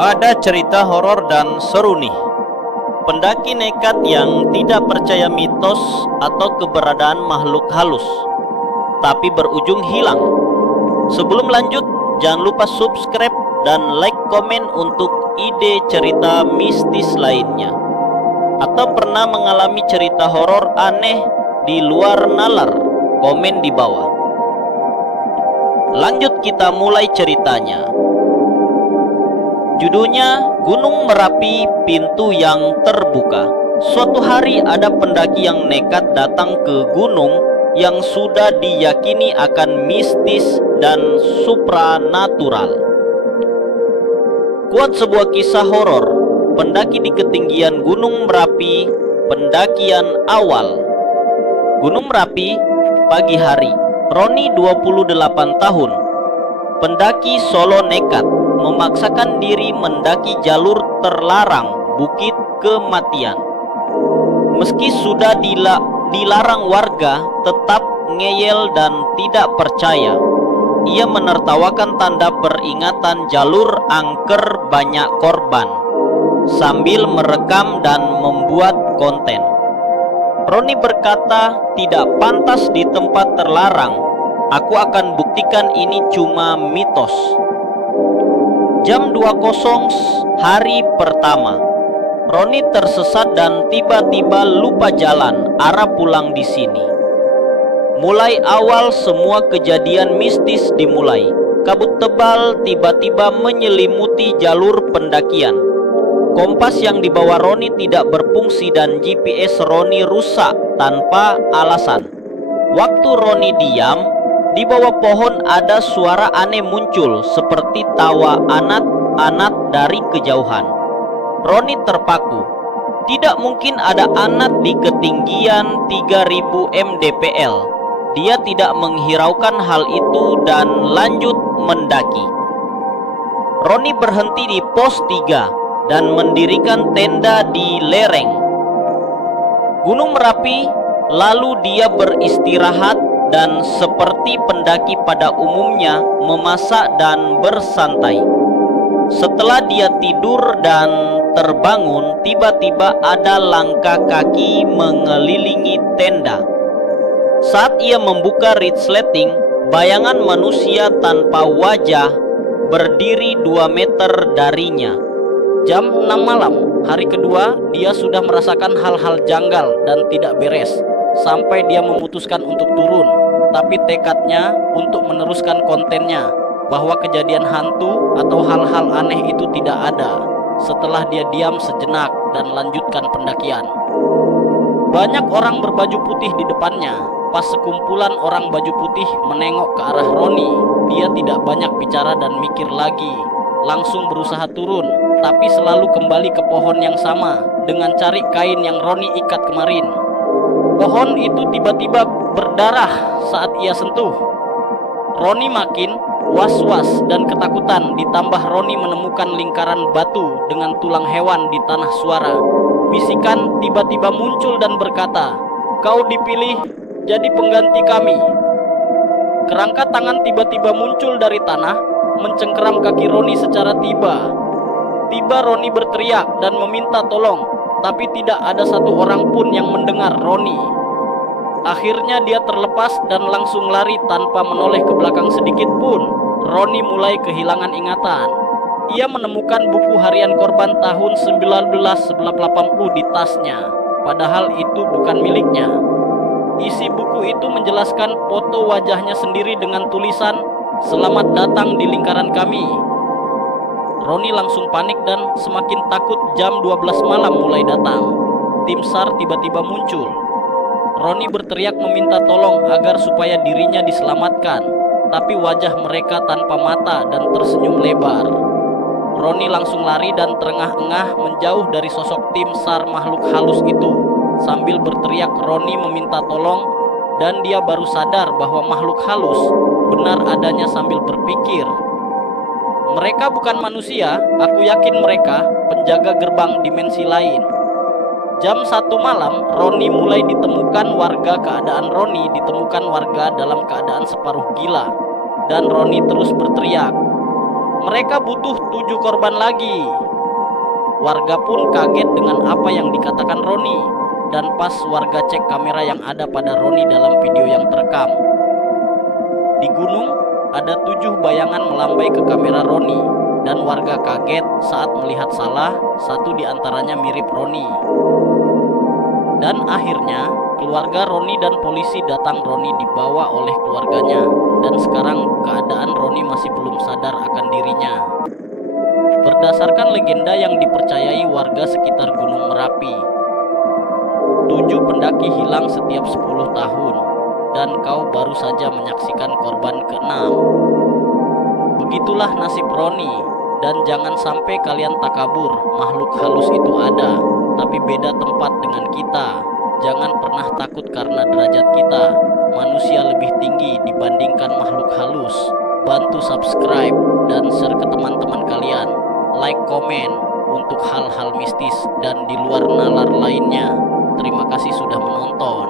Ada cerita horor dan seru nih. Pendaki nekat yang tidak percaya mitos atau keberadaan makhluk halus, tapi berujung hilang. Sebelum lanjut, jangan lupa subscribe dan like komen untuk ide cerita mistis lainnya. Atau pernah mengalami cerita horor aneh di luar nalar? Komen di bawah. Lanjut, kita mulai ceritanya. Judulnya Gunung Merapi, Pintu yang Terbuka. Suatu hari ada pendaki yang nekat datang ke gunung yang sudah diyakini akan mistis dan supranatural. Kuat sebuah kisah horor, pendaki di ketinggian Gunung Merapi, pendakian awal. Gunung Merapi, pagi hari. Roni 28 tahun, pendaki solo nekat memaksakan diri mendaki jalur terlarang Bukit Kematian. Meski sudah dilarang warga, tetap ngeyel dan tidak percaya. Ia menertawakan tanda peringatan jalur angker banyak korban sambil merekam dan membuat konten. Roni berkata, tidak pantas di tempat terlarang. Aku akan buktikan ini cuma mitos. Jam 20 hari pertama, Roni tersesat dan tiba-tiba lupa jalan arah pulang di sini. Mulai awal semua kejadian mistis dimulai. Kabut tebal tiba-tiba menyelimuti jalur pendakian. Kompas yang dibawa Roni tidak berfungsi dan GPS Roni rusak tanpa alasan. Waktu Roni diam, di bawah pohon ada suara aneh muncul seperti tawa anak-anak dari kejauhan. Roni terpaku. Tidak mungkin ada anak di ketinggian 3000 mdpl. Dia tidak menghiraukan hal itu dan lanjut mendaki. Roni berhenti di pos 3 dan mendirikan tenda di lereng Gunung Merapi. Lalu dia beristirahat dan seperti pendaki pada umumnya memasak dan bersantai. Setelah dia tidur dan terbangun, tiba-tiba ada langkah kaki mengelilingi tenda. Saat ia membuka resleting, bayangan manusia tanpa wajah berdiri 2 meter darinya. Jam 6 malam, hari kedua, dia sudah merasakan hal-hal janggal dan tidak beres. Sampai dia memutuskan untuk turun, tapi tekadnya untuk meneruskan kontennya bahwa kejadian hantu atau hal-hal aneh itu tidak ada. Setelah dia diam sejenak dan lanjutkan pendakian. Banyak orang berbaju putih di depannya. Pas sekumpulan orang baju putih menengok ke arah Roni, dia tidak banyak bicara dan mikir lagi. Langsung berusaha turun, tapi selalu kembali ke pohon yang sama dengan cari kain yang Roni ikat kemarin. Pohon itu tiba-tiba berdarah saat ia sentuh. Roni makin was-was dan ketakutan, ditambah Roni menemukan lingkaran batu dengan tulang hewan di tanah suara. Bisikan tiba-tiba muncul dan berkata, "Kau dipilih jadi pengganti kami." Kerangka tangan tiba-tiba muncul dari tanah, mencengkeram kaki Roni secara tiba-tiba. Roni berteriak dan meminta tolong, tapi tidak ada satu orang pun yang mendengar Roni. Akhirnya dia terlepas dan langsung lari tanpa menoleh ke belakang sedikit pun. Roni mulai kehilangan ingatan. Ia menemukan buku harian korban tahun 1980 di tasnya, padahal itu bukan miliknya. Isi buku itu menjelaskan foto wajahnya sendiri dengan tulisan, "Selamat datang di lingkaran kami." Roni langsung panik dan semakin takut. Jam 12 malam mulai datang. Tim SAR tiba-tiba muncul. Roni berteriak meminta tolong agar supaya dirinya diselamatkan, tapi wajah mereka tanpa mata dan tersenyum lebar. Roni langsung lari dan terengah-engah menjauh dari sosok tim SAR makhluk halus itu. Sambil berteriak Roni meminta tolong, dan dia baru sadar bahwa makhluk halus benar adanya sambil berpikir, "Mereka bukan manusia, aku yakin mereka penjaga gerbang dimensi lain." Jam 1 malam, Roni mulai ditemukan warga. Keadaan Roni ditemukan warga dalam keadaan separuh gila. Dan Roni terus berteriak, Mereka butuh 7 korban lagi. Warga pun kaget dengan apa yang dikatakan Roni. Dan pas warga cek kamera yang ada pada Roni dalam video yang terekam, di gunung ada 7 bayangan melambai ke kamera Roni. Dan warga kaget saat melihat salah satu di antaranya mirip Roni. Dan akhirnya keluarga Roni dan polisi datang. Roni dibawa oleh keluarganya. Dan sekarang keadaan Roni masih belum sadar akan dirinya. Berdasarkan legenda yang dipercayai warga sekitar Gunung Merapi, 7 pendaki hilang setiap 10 tahun. Dan kau baru saja menyaksikan korban ke-6. Begitulah nasib Roni. Dan jangan sampai kalian takabur. Makhluk halus itu ada, tapi beda tempat dengan kita. Jangan pernah takut karena derajat kita manusia lebih tinggi dibandingkan makhluk halus. Bantu subscribe dan share ke teman-teman kalian. Like, komen untuk hal-hal mistis dan di luar nalar lainnya. Terima kasih sudah menonton.